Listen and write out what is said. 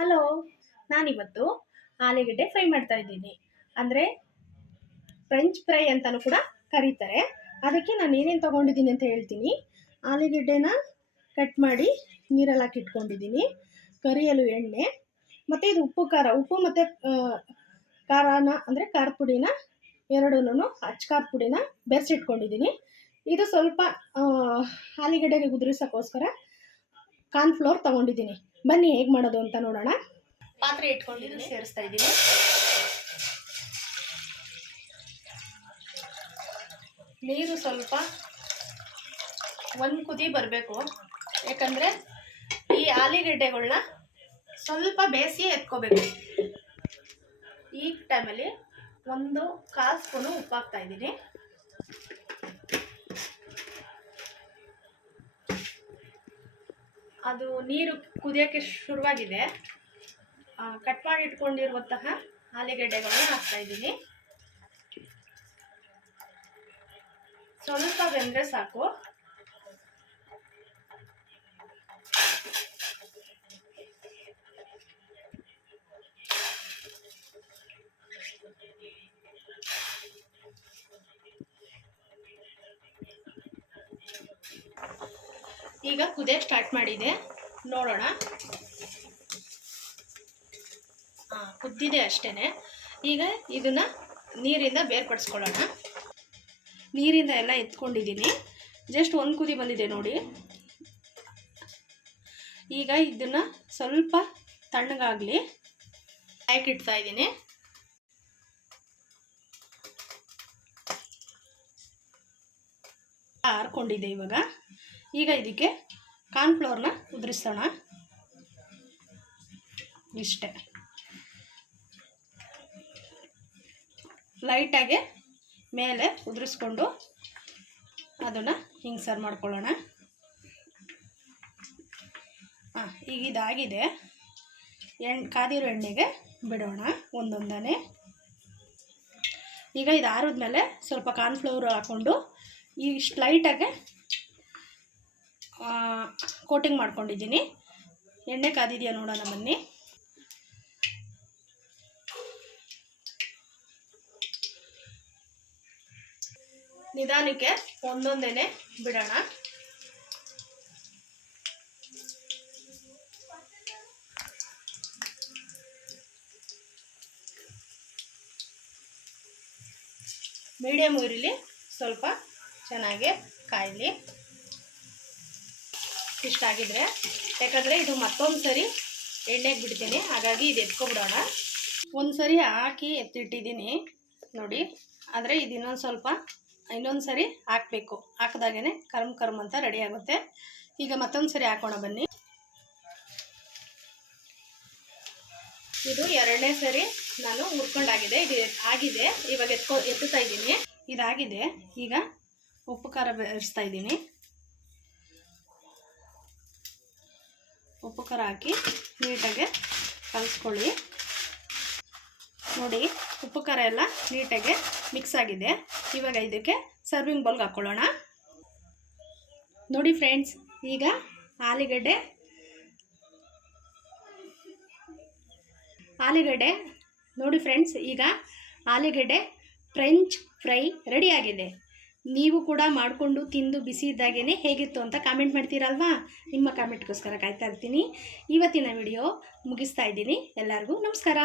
Hello, ನಾನಿವತ್ತು ಆಲೂಗೆಡ್ಡೆ fry ಮಾಡ್ತಾ ಇದ್ದೀನಿ. ಅಂದರೆ ಫ್ರೆಂಚ್ ಫ್ರೈ ಅಂತಲೂ ಕೂಡ ಕರೀತಾರೆ. ಅದಕ್ಕೆ ನಾನು ಏನೇನು ತೊಗೊಂಡಿದ್ದೀನಿ ಅಂತ ಹೇಳ್ತೀನಿ. ಆಲೂಗಡ್ಡೆನ ಕಟ್ ಮಾಡಿ ನೀರಲ್ಲಿ ಹಾಕಿ ಇಟ್ಕೊಂಡಿದ್ದೀನಿ ಕರಿಯಲು ಎಣ್ಣೆ, ಮತ್ತು ಇದು ಉಪ್ಪು ಖಾರ. ಉಪ್ಪು ಮತ್ತು ಖಾರನ, ಅಂದರೆ ಖಾರದ ಪುಡಿನ ಎರಡೂ ಅಚ್ಚ ಖಾರ ಪುಡಿನ ಬೆರೆಸಿಟ್ಕೊಂಡಿದ್ದೀನಿ. ಇದು ಸ್ವಲ್ಪ ಆಲೂಗೆಡ್ಡೆಗೆ ಉದುರಿಸೋಕ್ಕೋಸ್ಕರ ಕಾರ್ನ್ಫ್ಲೋರ್ ತಗೊಂಡಿದ್ದೀನಿ. ಬನ್ನಿ ಹೇಗೆ ಮಾಡೋದು ಅಂತ ನೋಡೋಣ. ಪಾತ್ರೆ ಇಟ್ಕೊಂಡಿದ್ದೀನಿ. ಸೇರಿಸ್ತಾ ಇದ್ದೀನಿ. ನೀರು ಸ್ವಲ್ಪ ಒಂದು ಕುದಿ ಬರಬೇಕು. ಯಾಕಂದರೆ ಈ ಆಲೂಗೆಡ್ಡೆಗಳನ್ನ ಸ್ವಲ್ಪ ಬೇಯಿಸಿ ಎತ್ಕೋಬೇಕು. ಈ ಟೈಮಲ್ಲಿ ಒಂದು ಕಾಲು ಸ್ಪೂನು ಉಪ್ಪು ಹಾಕ್ತಾ ಇದ್ದೀನಿ. ಅದು ನೀರು ಕುದಿಯೋಕ್ಕೆ ಶುರುವಾಗಿದೆ. ಕಟ್ ಮಾಡಿ ಇಟ್ಕೊಂಡಿರುವಂತಹ ಆಲೂಗೆಡ್ಡೆಗಳನ್ನ ಹಾಕ್ತಾ ಇದ್ದೀನಿ. ಸ್ವಲ್ಪ ಬೆಂದರೆ ಸಾಕು. ಈಗ ಕುದೇ ಸ್ಟಾರ್ಟ್ ಮಾಡಿದೆ. ನೋಡೋಣ. ಹಾಂ ಕುದ್ದಿದೆ ಅಷ್ಟೇ ಈಗ ಇದನ್ನು ನೀರಿಂದ ಬೇರ್ಪಡಿಸ್ಕೊಳ್ಳೋಣ. ನೀರಿಂದ ಎಲ್ಲ ಎತ್ಕೊಂಡಿದ್ದೀನಿ. ಜಸ್ಟ್ ಒಂದು ಕುದಿ ಬಂದಿದೆ ನೋಡಿ. ಈಗ ಇದನ್ನು ಸ್ವಲ್ಪ ತಣ್ಣಗಾಗಲಿ. ಇಡ್ತಾ ಇದ್ದೀನಿ. ಹಾರ್ಕೊಂಡಿದೆ ಇವಾಗ. ಈಗ ಇದಕ್ಕೆ ಕಾರ್ನ್ಫ್ಲೋರ್ನ ಉದುರಿಸೋಣ. ಇಷ್ಟೇ. ಲೈಟಾಗಿ ಮೇಲೆ ಉದುರಿಸ್ಕೊಂಡು ಅದನ್ನು ಹಿಂಗೆ ಸರ್ವ್ ಮಾಡ್ಕೊಳ್ಳೋಣ. ಹಾಂ ಈಗ ಇದಾಗಿದೆ. ಎಣ್ಣೆ ಕಾದಿರೋ ಎಣ್ಣೆಗೆ ಬಿಡೋಣ ಒಂದೊಂದನೇ ಈಗ ಇದು ಆರಿದ್ಮೇಲೆ ಸ್ವಲ್ಪ ಕಾರ್ನ್ಫ್ಲವರ್ ಹಾಕ್ಕೊಂಡು ಇಷ್ಟು ಲೈಟಾಗೆ ಕೋಟಿಂಗ್ ಮಾಡ್ಕೊಂಡಿದ್ದೀನಿ. ಎಣ್ಣೆ ಕಾದಿದೆಯಾ ನೋಡೋಣ ಬನ್ನಿ. ನಿಧಾನಕ್ಕೆ ಒಂದೊಂದೇನೆ ಬಿಡೋಣ. ಮೀಡಿಯಮ್ ಉರಿಲಿ ಸ್ವಲ್ಪ ಚೆನ್ನಾಗಿ ಕಾಯಲಿ. ಇಷ್ಟ ಆಗಿದ್ರೆ. ಯಾಕಂದರೆ ಇದು ಮತ್ತೊಂದು ಸರಿ ಎಣ್ಣೆಗೆ ಬಿಡ್ತೀನಿ. ಹಾಗಾಗಿ ಇದು ಎತ್ಕೊಬಿಡೋಣ ಒಂದು ಸರಿ ಹಾಕಿ ಎತ್ತಿಟ್ಟಿದ್ದೀನಿ. ನೋಡಿ, ಆದರೆ ಇದು ಇನ್ನೊಂದು ಸ್ವಲ್ಪ ಇನ್ನೊಂದು ಸರಿ ಹಾಕಬೇಕು. ಹಾಕಿದಾಗೇ ಕರ್ಮ್ ಕರ್ಮ್ ಅಂತ ರೆಡಿ ಆಗುತ್ತೆ. ಈಗ ಮತ್ತೊಂದು ಸರಿ ಹಾಕೋಣ ಬನ್ನಿ. ಇದು ಎರಡನೇ ಸರಿ ನಾನು ಹುರ್ಕೊಂಡಾಗಿದೆ. ಇದು ಆಗಿದೆ. ಇವಾಗ ಎತ್ಕೊ, ಎತ್ತುತ್ತಾ ಇದ್ದೀನಿ. ಇದಾಗಿದೆ. ಈಗ ಉಪ್ಪು ಖಾರ ಬೆರೆಸ್ತಾ ಇದ್ದೀನಿ. ಉಪ್ಪು ಖಾರ ಹಾಕಿ ನೀಟಾಗಿ ಕಲಿಸ್ಕೊಳ್ಳಿ. ನೋಡಿ, ಉಪ್ಪು ಖಾರ ಎಲ್ಲ ನೀಟಾಗಿ ಮಿಕ್ಸ್ ಆಗಿದೆ. ಇವಾಗ ಇದಕ್ಕೆ ಸರ್ವಿಂಗ್ ಬೌಲ್ಗೆ ಹಾಕ್ಕೊಳ್ಳೋಣ. ನೋಡಿ ಫ್ರೆಂಡ್ಸ್ ಈಗ ಆಲೂಗಡ್ಡೆ ಆಲೂಗಡ್ಡೆ, ನೋಡಿ ಫ್ರೆಂಡ್ಸ್ ಈಗ ಆಲೂಗಡ್ಡೆ ಫ್ರೆಂಚ್ ಫ್ರೈ ರೆಡಿಯಾಗಿದೆ ನೀವು ಕೂಡ ಮಾಡಿಕೊಂಡು ತಿಂದು ಬಿಸಿ ಇದ್ದಾಗೇ ಹೇಗಿತ್ತು ಅಂತ ಕಾಮೆಂಟ್ ಮಾಡ್ತೀರಲ್ವಾ? ನಿಮ್ಮ ಕಾಮೆಂಟ್ಗೋಸ್ಕರ ಕಾಯ್ತಾ ಇರ್ತೀನಿ. ಇವತ್ತಿನ ವಿಡಿಯೋ ಮುಗಿಸ್ತಾ ಇದ್ದೀನಿ. ಎಲ್ಲರಿಗೂ ನಮಸ್ಕಾರ.